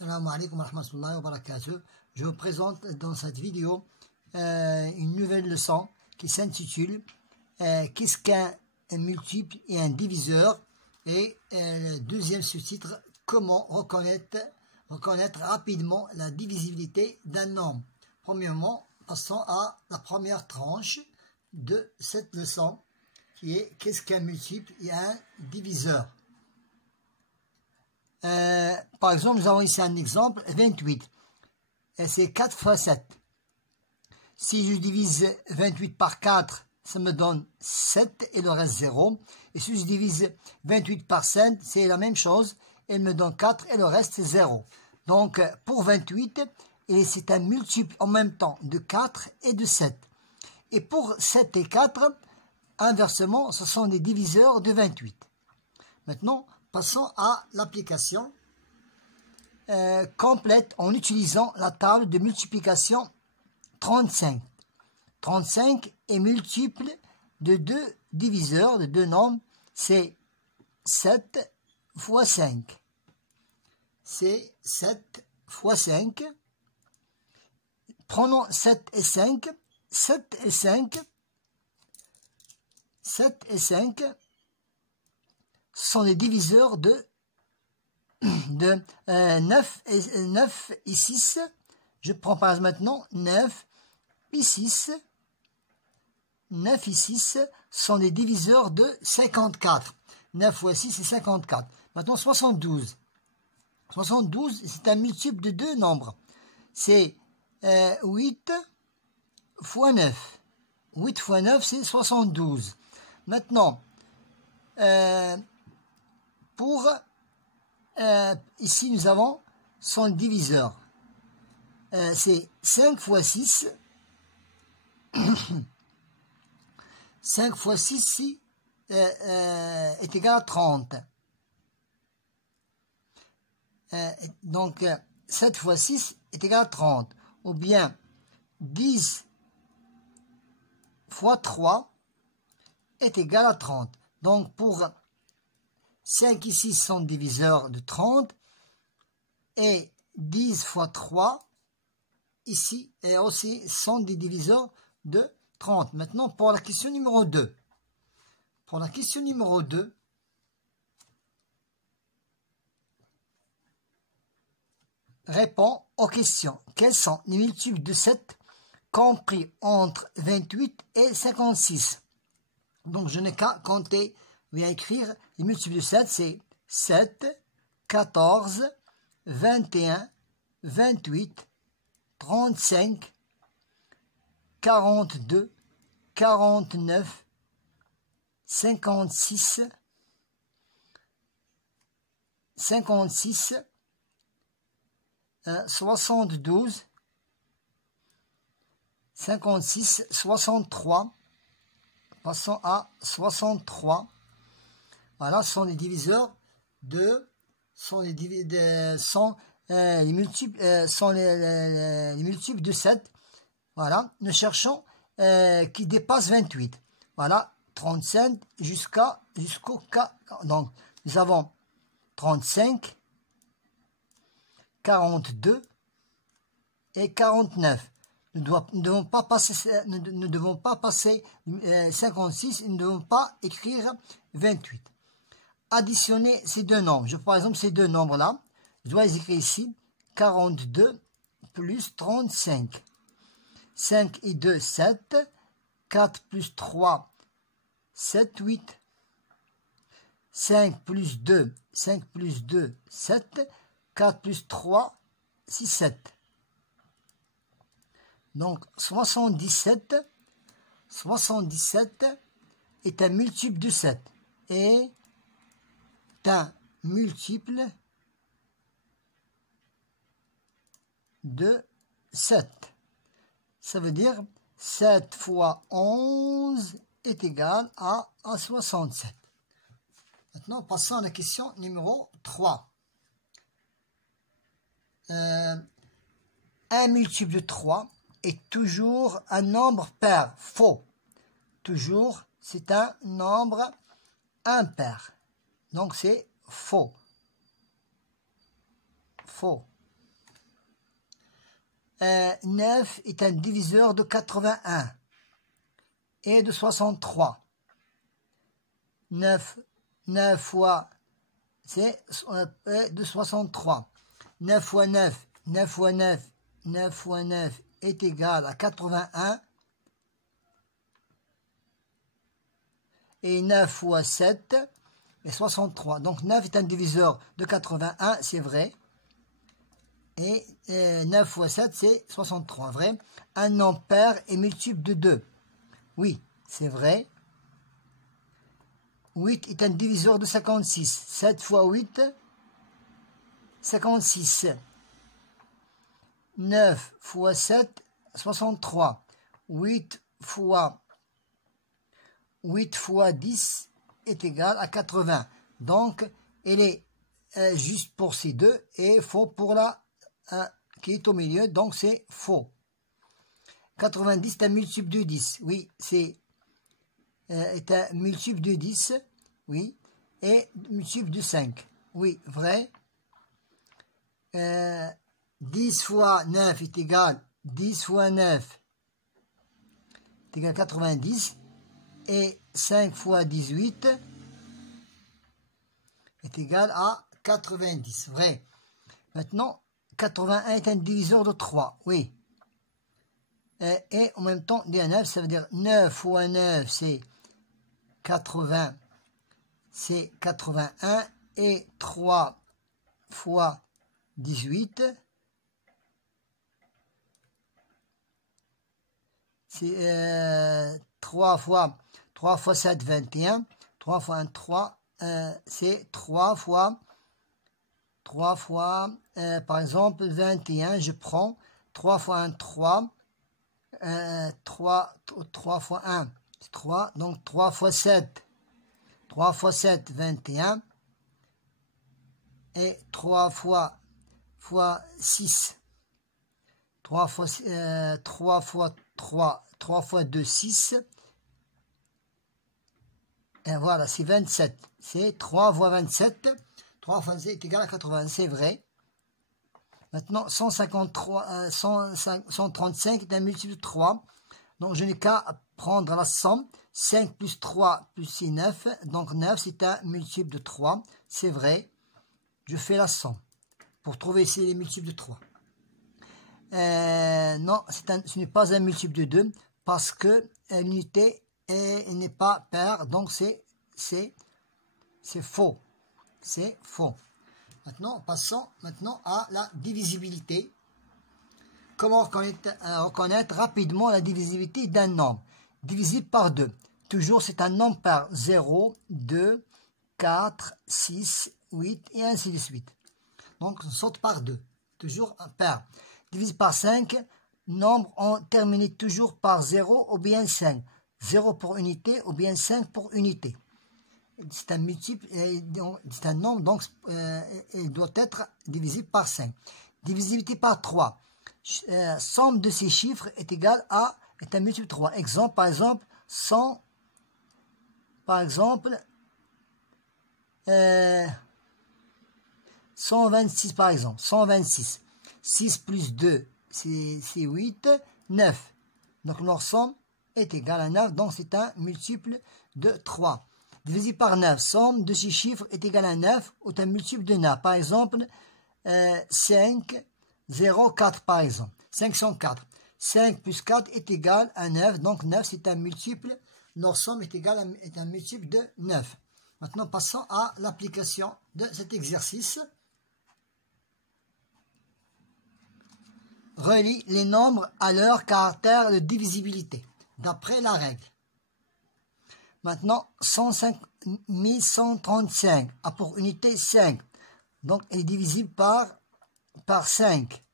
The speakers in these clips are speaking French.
Salam alaikum wa rahmatullahi wa barakatuh. Je vous présente dans cette vidéo une nouvelle leçon qui s'intitule Qu'est-ce qu'un multiple et un diviseur, et le deuxième sous-titre, comment reconnaître rapidement la divisibilité d'un nombre. Premièrement, passons à la première tranche de cette leçon qui est qu'est-ce qu'un multiple et un diviseur. Par exemple, nous avons ici un exemple, 28. C'est 4 fois 7. Si je divise 28 par 4, ça me donne 7 et le reste 0. Et si je divise 28 par 5, c'est la même chose. Elle me donne 4 et le reste 0. Donc, pour 28, c'est un multiple en même temps de 4 et de 7. Et pour 7 et 4, inversement, ce sont des diviseurs de 28. Maintenant, passons à l'application complète en utilisant la table de multiplication 35. 35 est multiple de deux diviseurs, de deux nombres, c'est 7 fois 5. C'est 7 fois 5. Prenons 7 et 5. 7 et 5. 7 et 5 sont les diviseurs de 9 et 6. Je prends par exemple maintenant 9 et 6. 9 et 6 sont les diviseurs de 54. 9 fois 6 c'est 54. Maintenant 72. 72 c'est un multiple de deux nombres. C'est 8 fois 9. 8 fois 9 c'est 72. Maintenant, ici nous avons son diviseur. C'est 5 fois 6. 5 fois 6 est égal à 30. Donc 7 fois 6 est égal à 30. Ou bien 10 fois 3 est égal à 30. Donc pour 5 et 6 sont diviseurs de 30. Et 10 fois 3 ici et aussi sont des diviseurs de 30. Maintenant pour la question numéro 2. Pour la question numéro 2, réponds aux questions. Quels sont les multiples de 7 compris entre 28 et 56? Donc je n'ai qu'à compter, ou à écrire les multiples de 7, c'est 7, 14, 21, 28, 35, 42, 49, 56, 56, 72, 56, 63. Passons à 63. Voilà, ce sont les diviseurs de, les multiples de 7. Voilà, nous cherchons qui dépasse 28. Voilà, 35 jusqu'au K. Donc, nous avons 35, 42 et 49. Nous ne devons pas passer 56, nous ne devons pas écrire 28. Additionner ces deux nombres. Par exemple, ces deux nombres-là, je dois les écrire ici. 42 plus 35. 5 et 2, 7. 4 plus 3, 7, 8. 5 plus 2, 5 plus 2, 7. 4 plus 3, 6, 7. Donc, 77 est un multiple de 7. Et un multiple de 7. Ça veut dire 7 fois 11 est égal à 67. Maintenant, passons à la question numéro 3. Un multiple de 3 est toujours un nombre pair. Faux. Toujours, c'est un nombre impair. Donc, c'est faux. Faux. 9 est un diviseur de 81 et de 63. 9 fois, c'est de 63. 9 fois 9, 9 fois 9, 9 fois 9 est égal à 81. Et 9 fois 7 est 63. Donc 9 est un diviseur de 81, c'est vrai. Et 9 fois 7, c'est 63, vrai. Un nombre pair est multiple de 2. Oui, c'est vrai. 8 est un diviseur de 56. 7 fois 8, 56. 9 fois 7, 63. 8 fois 10 est égal à 80. Donc, elle est juste pour ces deux et faux pour la qui est au milieu. Donc, c'est faux. 90 est un multiple de 10. Oui, c'est est un multiple de 10. Oui. Et multiple de 5. Oui, vrai. 10 fois 9 est égal. 10 fois 9 est égal à 90. Et 5 fois 18 est égal à 90. Vrai. Maintenant, 81 est un diviseur de 3. Oui. Et en même temps, 9, ça veut dire 9 fois 9, c'est 80. C'est 81. Et 3 fois 18, c'est 3 fois 7, 21. 3 fois 1, 3. C'est 3 fois, par exemple, 21. Je prends 3 fois 1, 3. 3 fois 1, c'est 3. Donc 3 fois 7. 3 fois 7, 21. Et 3 fois 6. 3 fois 3. 3 fois 2, 6. Et voilà, c'est 27. C'est 3 fois 27. 3 fois 27 est égal à 80. C'est vrai. Maintenant, 135 est un multiple de 3. Donc, je n'ai qu'à prendre la somme. 5 plus 3 plus 6, 9. Donc, 9, c'est un multiple de 3. C'est vrai. Je fais la somme pour trouver ici les multiples de 3. Non, ce n'est pas un multiple de 2 parce que l'unité n'est pas paire. Donc, c'est faux. C'est faux. Maintenant, passons maintenant à la divisibilité. Comment reconnaître rapidement la divisibilité d'un nombre divisible par 2? Toujours, c'est un nombre pair. 0, 2, 4, 6, 8 et ainsi de suite. Donc, on saute par 2. Toujours un pair. Divisible par 5, nombre ont terminé toujours par 0 ou bien 5. 0 pour unité ou bien 5 pour unité. C'est un multiple, c'est un nombre, donc il doit être divisible par 5. Divisibilité par 3. Somme de ces chiffres est égale à, est un multiple de 3. Exemple, par exemple, 100, par exemple, 126, par exemple, 126. 6 plus 2, c'est 8, 9. Donc leur somme est égale à 9, donc c'est un multiple de 3. Divisé par 9, somme de ces chiffres est égale à 9 ou un multiple de 9. Par exemple, 5, 0, 4 par exemple. 504. 5 plus 4 est égal à 9. Donc 9 c'est un multiple. Leur somme est égale est un multiple de 9. Maintenant passons à l'application de cet exercice. Relie les nombres à leur caractère de divisibilité, d'après la règle. Maintenant, 1135 a pour unité 5. Donc, elle est divisible par 5.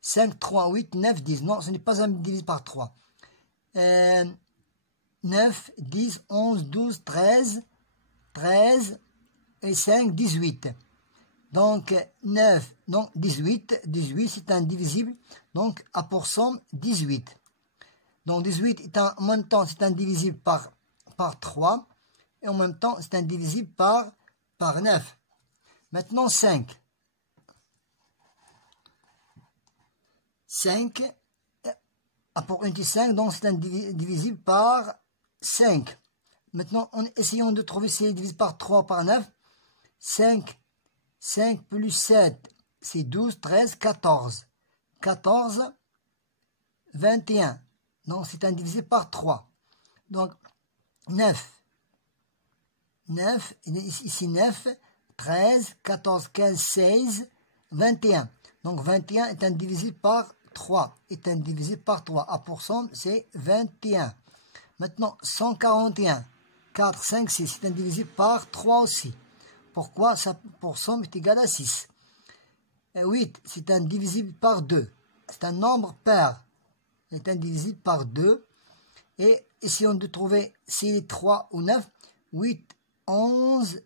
5, 3, 8, 9, 10. Non, ce n'est pas un divisible par 3. 9, 10, 11, 12, 13 et 5, 18. Donc, 9, non, 18. 18, c'est indivisible. Donc, a pour somme 18. Donc, 18 est en même temps, c'est indivisible par 3. Et en même temps, c'est indivisible par 9. Maintenant, 5. 5 pour unité 5, donc c'est indivisible par 5. Maintenant, essayons de trouver si c'est divisible par 3 par 9. 5 plus 7, c'est 12, 13, 14. 14, 21. Donc, c'est indivisible par 3. Donc, 9. 9, ici 9, 13, 14, 15, 16, 21. Donc, 21 est indivisible par 3. Est indivisible par 3. A pour somme, c'est 21. Maintenant, 141. 4, 5, 6. C'est indivisible par 3 aussi. Pourquoi ça pour somme est égal à 6. 8, c'est indivisible par 2. C'est un nombre pair. C'est indivisible par 2. Et essayons de trouver s'il est 3 ou 9. 8, 11,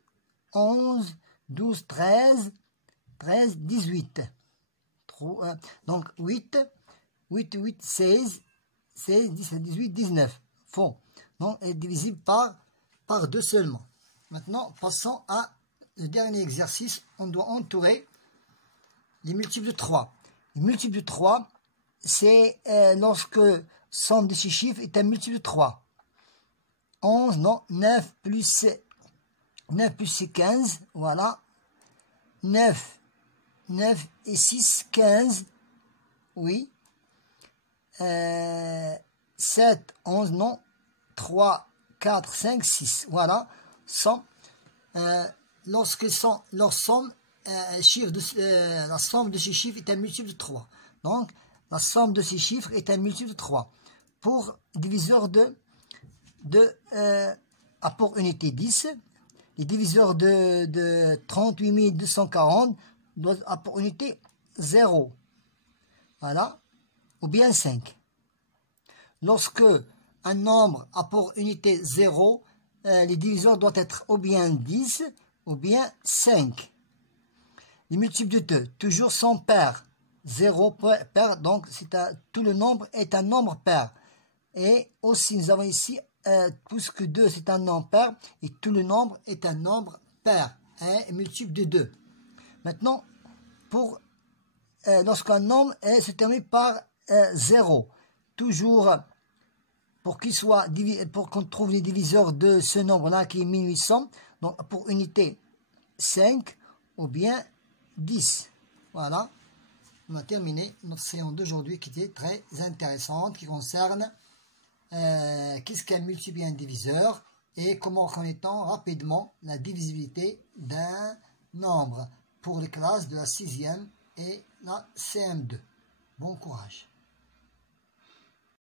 12, 13, 18. Donc 8, 16, 17, 18, 19. Faux. Donc, est divisible par 2 seulement. Maintenant, passons à le dernier exercice. On doit entourer les multiples de 3. Les multiples de 3, c'est lorsque somme de ces chiffres est un multiple de 3. 11, non, 9 plus c'est 15, voilà. 9 et 6, 15, oui. 7, 11, non. 3, 4, 5, 6, voilà. 100. Lorsque leur somme, la somme de ces chiffres est un multiple de 3. Donc, la somme de ces chiffres est un multiple de 3. Pour diviseur pour unité 10, les diviseurs de 38 240 doivent pour unité 0. Voilà. Ou bien 5. Lorsque un nombre a pour unité 0, les diviseurs doivent être ou bien 10 ou bien 5. Les multiples de 2, toujours sont pairs. 0 pair, donc tout le nombre est un nombre pair. Et aussi, nous avons ici, puisque 2 c'est un nombre pair, et tout le nombre est un nombre pair, un multiple de 2. Maintenant, lorsqu'un nombre se termine par 0, toujours pour qu'on trouve les diviseurs de ce nombre-là qui est 1800, donc pour unité 5 ou bien 10. Voilà, on a terminé notre séance d'aujourd'hui qui était très intéressante, qui concerne qu'est-ce qu'un multiple et un diviseur et comment reconnaît-on rapidement la divisibilité d'un nombre pour les classes de la 6e et la CM2. Bon courage.